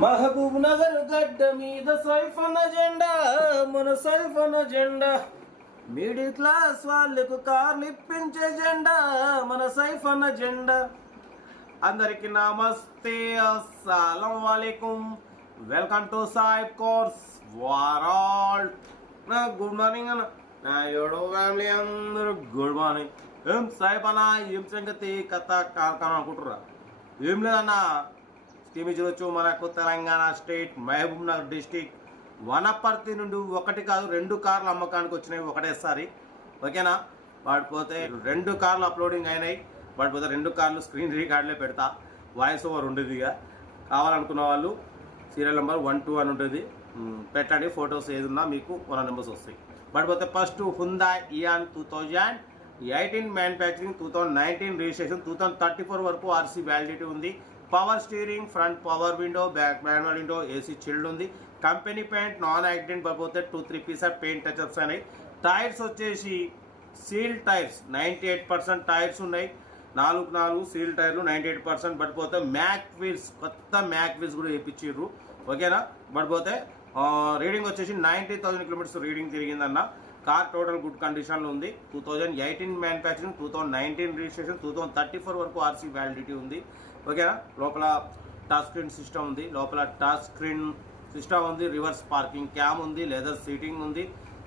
మహబూబ్ నగర్ గడ్డ మీద సైఫన్ జెండా, మన సైఫన్ జెండా. మిడిల్ క్లాస్ వాళ్ళకు కార్లు ఇప్పించే జెండా, మన సైఫన్ జెండా. అందరికి నమస్తే, అస్సలం వాలేకుం. Welcome to Saib cars world. Good morning అన్న, నా ఏడో ఫ్యామిలీ అందరూ గుడ్ మార్నింగ్. ఏం సాయిబ్ అన్న, ఏం సంగతి కథ కార్ఖానా అనుకుంటురా? ఏం లేదన్నా, స్కీమ్ ఇచ్చి మనకు తెలంగాణ స్టేట్ మహబూబ్ నగర్ డిస్టిక్ వనపర్తి నుండి ఒకటి కాదు 2 కార్లు అమ్మకానికి వచ్చినాయి ఒకటేసారి. ఓకేనా? వాడిపోతే 2 కార్లు అప్లోడింగ్ అయినాయి. వాడిపోతే 2 కార్లు స్క్రీన్ రికార్డులే పెడతా, వాయిస్ ఓవర్ ఉండేదిగా. కావాలనుకున్న వాళ్ళు సీరియల్ నెంబర్ 1, 2 అని ఉంటుంది, పెట్టండి. ఫొటోస్ ఏది ఉన్నా మీకు 1 నెంబర్స్ వస్తాయి. వాడిపోతే first Hyundai Eon 2018 manufacturing, 2019 registration, 2034 వరకు ఆర్సీ వ్యాలిడిటీ ఉంది. Power steering, front power window, back manual window, AC chilled ఉంది. కంపెనీ పెయింట్, నాన్ యాక్సిడెంట్ పడిపోతే 2-3 పీస్ ఆఫ్ పెయింట్ టచ్అప్స్ అయినాయి. టైర్స్ వచ్చేసి సీల్ టైర్స్ 98% టైర్స్ ఉన్నాయి. 4 సీల్ టైర్లు 98% పడిపోతే మ్యాక్ వీల్స్, కొత్త మ్యాక్ వీల్స్ కూడా వేయించారు. ఓకేనా? పడిపోతే రీడింగ్ వచ్చేసి 90,000 కిలోమీటర్స్ రీడింగ్ తిరిగిందన్న. కార్ టోటల్ గుడ్ కండిషన్లో ఉంది. 2018 మ్యానుఫ్యాక్చరింగ్, 2019 రిజిస్ట్రేషన్, 2034 వరకు ఆర్సీ వ్యాలిడిటీ ఉంది. ఓకేనా? లోపల టచ్ స్క్రీన్ సిస్టమ్ ఉంది, రివర్స్ పార్కింగ్ క్యామ్ ఉంది, లెదర్ సీటింగ్ ఉంది,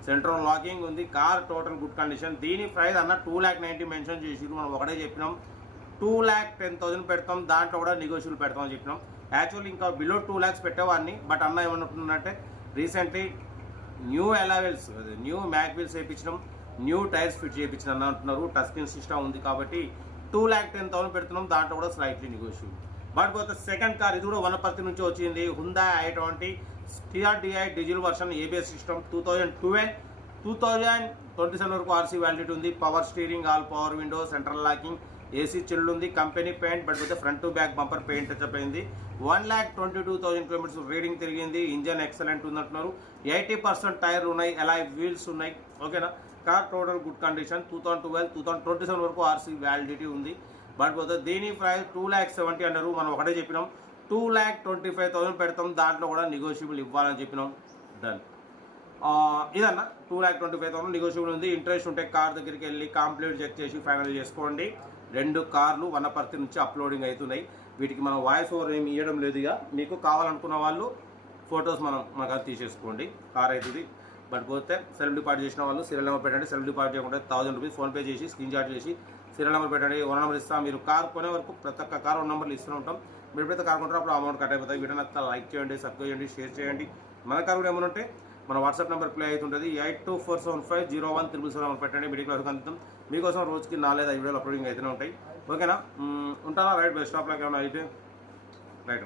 సెంట్రల్ లాకింగ్ ఉంది. Car total good condition. దీని ప్రైస్ అన్న 2,90,000 మెన్షన్ చేసిరు. మనం ఒకటే చెప్పినాం 2,10,000 పెడతాం, దాంట్లో కూడా నెగోషియబుల్ పెడతామని చెప్పినాం. యాక్చువల్లీ ఇంకా బిలో 2 lakhs పెట్టేవాడిని, బట్ అన్న ఏమనుకుంటున్నట్టే recently new alloy wheels, new mag wheels వేయించడం, న్యూ టైర్స్ ఫిట్ చేయించిన అంటున్నారు. టచ్ స్క్రీన్ సిస్టమ్ ఉంది కాబట్టి 2,10,000 పెడుతున్నాం, దాంట్లో కూడా స్లైట్లీ నెగోషియబుల్. బట్ పోతే సెకండ్ కార్, ఇది కూడా వనపర్తి నుంచి వచ్చింది. హుందాయ్ i20 TRDI diesel version, ABS system, 2027 వరకు ఆర్సీ వ్యాలిడిటీ ఉంది. Power steering, all power window, central locking, AC chilled ఉంది. కంపెనీ పెయింట్, బట్ పోతే front to back bumper paint touch up అయింది. 1,22,000 కిలోమీటర్స్ రీడింగ్ తిరిగింది. ఇంజన్ ఎక్సలెంట్ ఉంది అంటున్నారు. 80% టైర్లు ఉన్నాయి, అలాయ్ వీల్స్ ఉన్నాయి. ఓకేనా? Car total good condition. 2027 వరకు ఆర్సీ వ్యాలిడిటీ ఉంది. బట్ పోతే దీని ప్రైస్ 2,70,000 అన్నారు. మనం ఒకటే చెప్పినాం 2,25,000 పెడతాం, దాంట్లో కూడా నెగోషియబుల్ ఇవ్వాలని చెప్పినాం. డన్. ఇదన్నా 2,25,000 నెగోషియబుల్ ఉంది. ఇంట్రెస్ట్ ఉంటే కార్ దగ్గరికి వెళ్ళి కంప్లీట్ చెక్ చేసి ఫైనల్ చేసుకోండి. 2 కార్లు వనపర్తి నుంచి అప్లోడింగ్ అవుతున్నాయి. వీటికి మనం వాయిస్ ఓవర్ ఏమి ఇవ్వడం లేదు. ఇక మీకు కావాలనుకున్న వాళ్ళు ఫొటోస్ మనకు తీసేసుకోండి. కార్ అవుతుంది. బట్ పోతే సెల్ఫ్ డిపాజిట్ చేసిన వాళ్ళు సీరియల్ నెంబర్ పెట్టండి. సెల్ఫ్ డిపాజిట్ చేయకుండా 1,000 రూపీస్ ఫోన్పే చేసి స్క్రీన్ షాట్ చేసి సీరియల్ నెంబర్ పెట్టండి. 1 నెంబర్ ఇస్తాం. మీరు కార్ కొనే వరకు ప్రతి ఒక్క కార్ 1 నెంబర్లు ఇస్తూ ఉంటాం. మీరు ఎప్పుడైతే కార్ కొంటారో అప్పుడు అమౌంట్ కట్ అయిపోతాయి. వీడియో నచ్చితే లైక్ చేయండి, సబ్స్క్రైబ్ చేయండి, షేర్ చేయండి. మన కార్ కూడా ఏమైనా ఉంటే మన వాట్సాప్ నెంబర్ ప్లే అవుతుంటుంది. 8247501377 పెట్టండి. మీడియా వరకు అందుతాం. మీకోసం రోజుకి 4 లేదా 5 వీడియోలు అప్లోడింగ్ అయితేనే ఉంటాయి. ఓకేనా? ఉంటారా? రైట్. Best of luck. ఏమైనా అయితే రైట్.